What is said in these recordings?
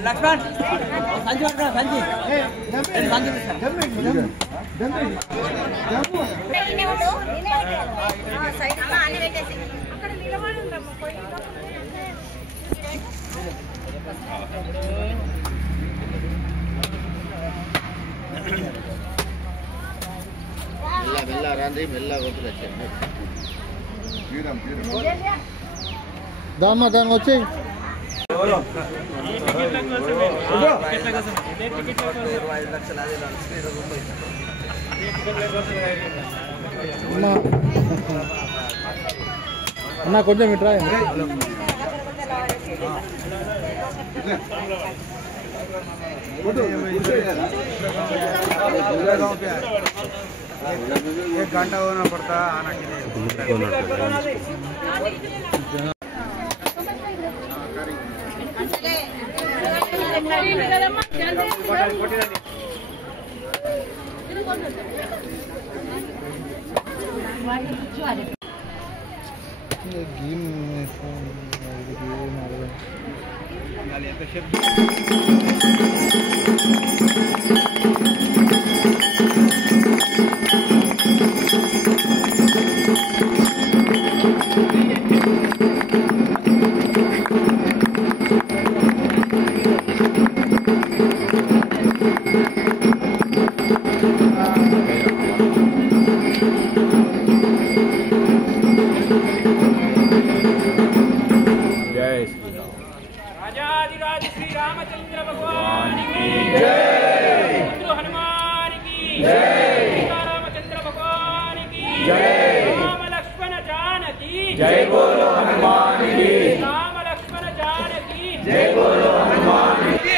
लक्ष्मण संजी पकड़ा संजी संजी మెల్ల రండి మెల్ల దామ్మా దాని వచ్చి అన్నా కొంచెం ఇట్రా एक घंटा होना पड़ता आना के लिए जय बोलो हनुमान की राम लक्ष्मण जानकी जय बोलो हनुमान की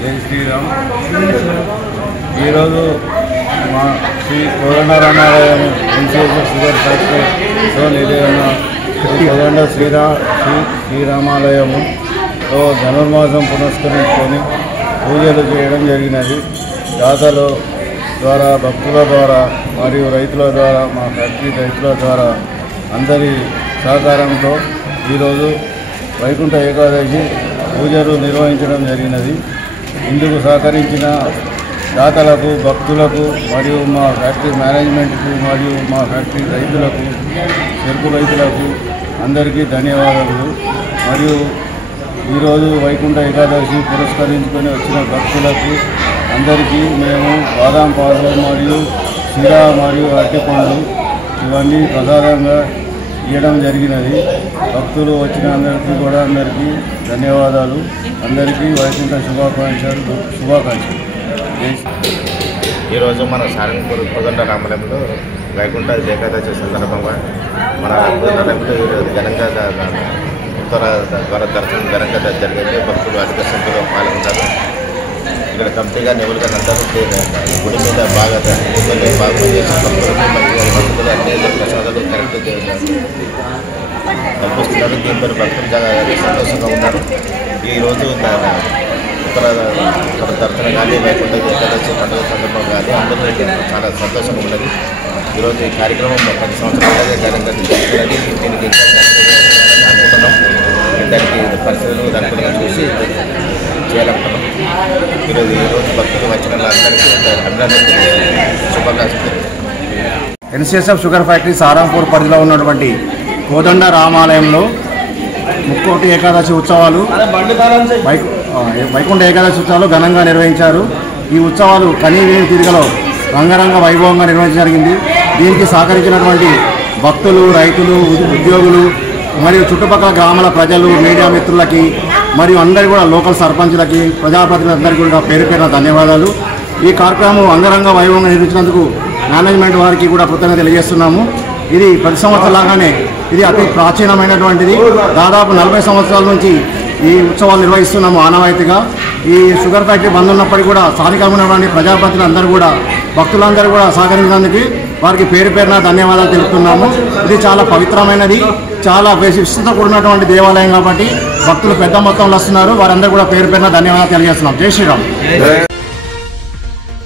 జై శ్రీరామ్. ఈరోజు మా శ్రీ కోదండరామాలయం ఎన్సీఎస్ షుగర్ ఫ్యాక్టరీలో నిలయన శ్రీ కోదండ శ్రీరామాలయములో ధనుర్మాసం పురస్కరించుకొని పూజలు చేయడం జరిగినది. దాతల ద్వారా, భక్తుల ద్వారా మరియు రైతుల ద్వారా, మా ఫ్యాక్టరీ రైతుల ద్వారా అందరి సహకారంతో ఈరోజు వైకుంఠ ఏకాదశి పూజలు నిర్వహించడం జరిగినది. ఇందుకు సహకరించిన దాతలకు, భక్తులకు మరియు మా ఫ్యాక్టరీ మేనేజ్మెంట్కు మరియు మా ఫ్యాక్టరీ రైతులకు, చెరుకు రైతులకు అందరికీ ధన్యవాదాలు. మరియు ఈరోజు వైకుంఠ ఏకాదశి పురస్కరించుకొని వచ్చిన భక్తులకు అందరికీ మేము బాదాం పాలు మరియు సిరా మరియు అరటిపండ్లు ఇవన్నీ ప్రసాదంగా ఇవ్వడం జరిగినది. భక్తులు వచ్చిన అందరికీ కూడా అందరికీ ధన్యవాదాలు. అందరికీ వైకుంఠ శుభాకాంక్షలు. ఈరోజు మన సారంగపూర్ కోదండ రామాలయంలో వైకుంఠ ఏకాదశి సందర్భంగా మన కోదండరాంలో ఘనంగా ఉత్తర ద్వారా దర్శనం ఘనంగా జరిగింది. భక్తులు అధిక సంఖ్యలో పాల్గొంటారు. ఇక్కడ కమిటీగా నెవులుగా అంటారు. గుడి మీద బాగా భక్తులు అన్ని ప్రసాదాలు కరెక్ట్ కల్పిస్తున్నారు. దీనిపై భక్తులు సంతోషంగా ఉన్నారు. ఈరోజు ఉత్తర దర్శనం కానీ వైకుంఠ ఏకాదశి పండుగ సందర్భం కానీ అందరూ చాలా సంతోషంగా ఉన్నది. ఈరోజు ఈ కార్యక్రమం 10 సంవత్సరాలుగా ఘనంగా జరుగుతున్నది. దీనికి అనుకుంటున్నాం. దానికి పరిస్థితులు అనుకూలంగా చూసి చేయాలనుకున్నాం. ఈరోజు భక్తులు వచ్చిన అందరికీ అభినందనలు, శుభాకాంక్షలు. ఎన్సీఎస్ఎఫ్ షుగర్ ఫ్యాక్టరీ సారంగపూర్ పరిధిలో ఉన్నటువంటి కోదండ రామాలయంలో ముక్కోటి ఏకాదశి ఉత్సవాలు వైకుంఠ ఏకాదశి ఉత్సవాలు ఘనంగా నిర్వహించారు. ఈ ఉత్సవాలు కనీవిని తీరుగలో రంగరంగ వైభవంగా నిర్వహించడం జరిగింది. దీనికి సహకరించినటువంటి భక్తులు, రైతులు, ఉద్యోగులు మరియు చుట్టుపక్కల గ్రామాల ప్రజలు, మీడియా మిత్రులకి మరియు అందరి కూడా లోకల్ సర్పంచులకి, ప్రజాప్రతినిధులందరికీ కూడా పేరు పేరున ధన్యవాదాలు. ఈ కార్యక్రమం అంగరంగ వైభవంగా నిర్వహించినందుకు మేనేజ్మెంట్ వారికి కూడా కృతజ్ఞత తెలియజేస్తున్నాము. ఇది ప్రతి సంవత్సరంలాగానే ఇది అతి ప్రాచీనమైనటువంటిది. దాదాపు 40 సంవత్సరాల నుంచి ఈ ఉత్సవాలు నిర్వహిస్తున్నాము ఆనవాయితీగా. ఈ షుగర్ ఫ్యాక్టరీ బంద్ ఉన్నప్పటికీ కూడా స్థానికంగా ఉన్నటువంటి ప్రజాప్రతినిధులు అందరూ కూడా, భక్తులందరూ కూడా సహకరించినందుకు వారికి పేరు పేరున ధన్యవాదాలు తెలుపుతున్నాము. ఇది చాలా పవిత్రమైనది, చాలా విశిష్టత కూడినటువంటి దేవాలయం కాబట్టి భక్తులు పెద్ద మొత్తంలో వస్తున్నారు. వారందరూ కూడా పేరు పేరున ధన్యవాదాలు తెలియజేస్తున్నాం. జై శ్రీరామ్.